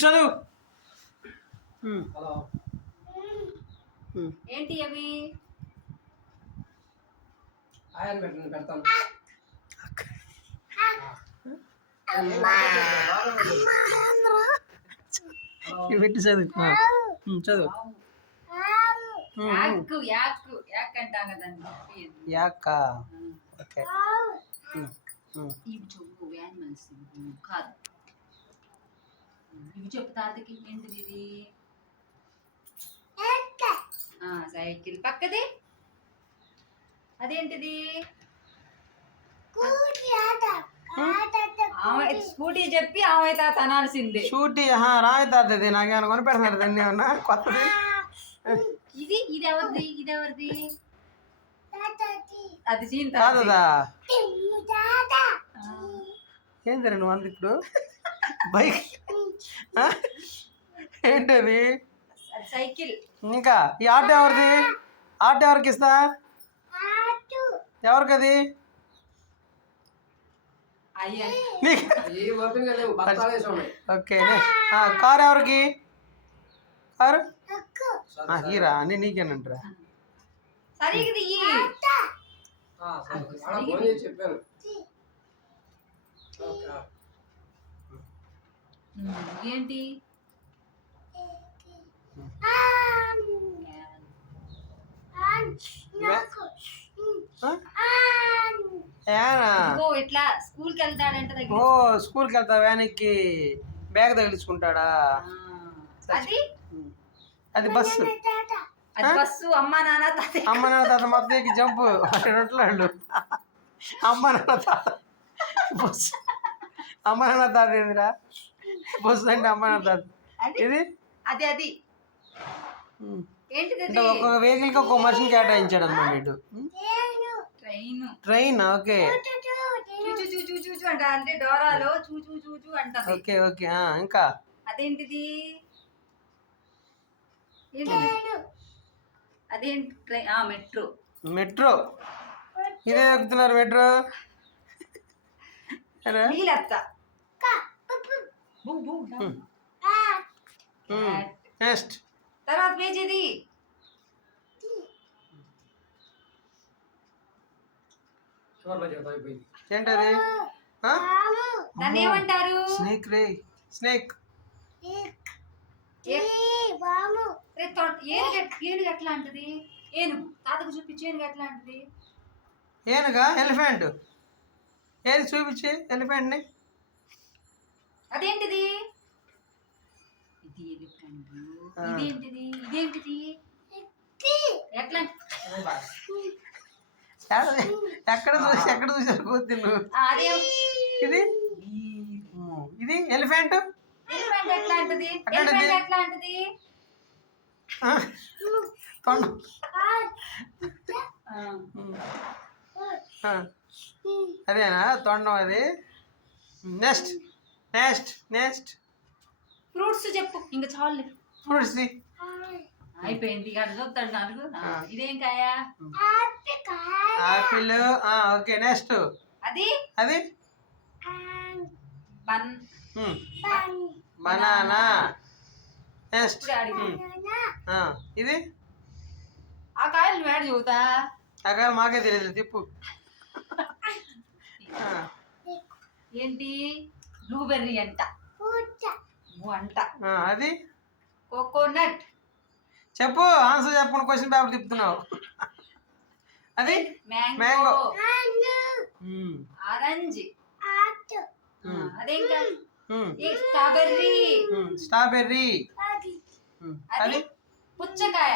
చదువు. హలో ఏంటి అవి? ఆయన పెట్టండి, పెడతాను. పెట్టి చదువు. చదువు. యాక్ అంటాం కదండి. యాక్క. ఓకే. ఇవి చెప్పు యానిమల్స్ కాదు. ఇవి చెప్పు తాతకి. ఏంటిది ఇది? సైకిల్. పక్కది అదేంటిది? స్కూటీ చెప్పి ఆమె తాత అనాల్సిందే. స్కూటీ రాయి తాతది. నాకేమైనా కొని పెడతాడు దాన్ని ఏమన్నా కొత్తది. ఇది ఎవరిది? ఇది ఎవరిది? అది సీన్ కాదా? ఏంటి నువ్వు అంది ఇప్పుడు? బైక్ ఏంటది? సైకిల్. ఇంకా ఈ ఆటో ఎవరిది? ఆటో ఎవరికి ఇస్తా? ఎవరికది? ఓకే. కారు ఎవరికి? కారు హీరా అని నీకేనంటరా? చెప్పాను. ఏంటి? ఇట్లా స్కూల్కి వెళ్తాడంట. ఓ స్కూల్కి వెళ్తా వ్యాన్కి బ్యాగ్ తగిలించుకుంటాడా? అది బస్సు. బస్సు. అమ్మ నాన్న తాత మొత్తం జంపు వాళ్ళు. అమ్మ నాన్న తాత బస్సు. అమ్మ నాన్న తాత ఏందిరా? బస్సు అంటే అమ్మ నాన్న తాత. ఇది అది ఏంటిది? ఒక్కొక్క వెహికల్కి ఒక్కొక్క మనిషిని కేటాయించాడు అన్నమాట వీడు. ట్రైన్. ఓకే. అంటే డోరాలో చూచూ అంట. ఓకే. ఓకే. ఇంకా అదేంటిది? అదేంటి? మెట్రో. మెట్రో. ఇదే ఎక్కుతున్నారు మెట్రో. నెక్స్ట్ తర్వాత పేజ్ ఇది. ఏంటది? దాన్ని ఏమంటారు? స్నేక్ రే. స్నేక్. ఏనుగు ఎట్లా అంటది? ఏనుగు. తాతకు చూపించి ఏనుగు ఎట్లా అంటది? ఏనుగా? ఎలిఫెంట్. ఏది చూపించి ఎలిఫెంట్ ని? అదేంటిది? ఇది ఎలిఫెంట్. ఇదేంటిది? ఎట్లా? ఎక్కడ చూసారు కూర్తి నువ్వు? ఇది ఎలిఫెంట్. ఎట్లా అంటది? ఎట్లా అంటది? అదేనా తొండం అది? నెక్స్ట్ ఫ్రూట్స్ చెప్పు. ఇంకా చాలు. ఫ్రూట్స్ అయిపోయింది. చూస్తాడు నాకు. ఇదేం కాయ? ఆపిల్. ఓకే. నెక్స్ట్ అది బనానా. నెక్స్ట్ ఇది ఆ కాయలు వేడి చూతా. ఆ కాయలు మాకే తెలియదు. తిప్పు. ఏంటి? బ్లూబెర్రీ అంట. అది కోకోనట్. చెప్పు. ఆన్సర్ చెప్పు. క్వశ్చన్ పేపర్ తిప్పుతున్నావు. అది మ్యాంగో. ఆరెంజ్. అదేంటా? స్ట్రాబెర్రీ. అది పుచ్చకాయ.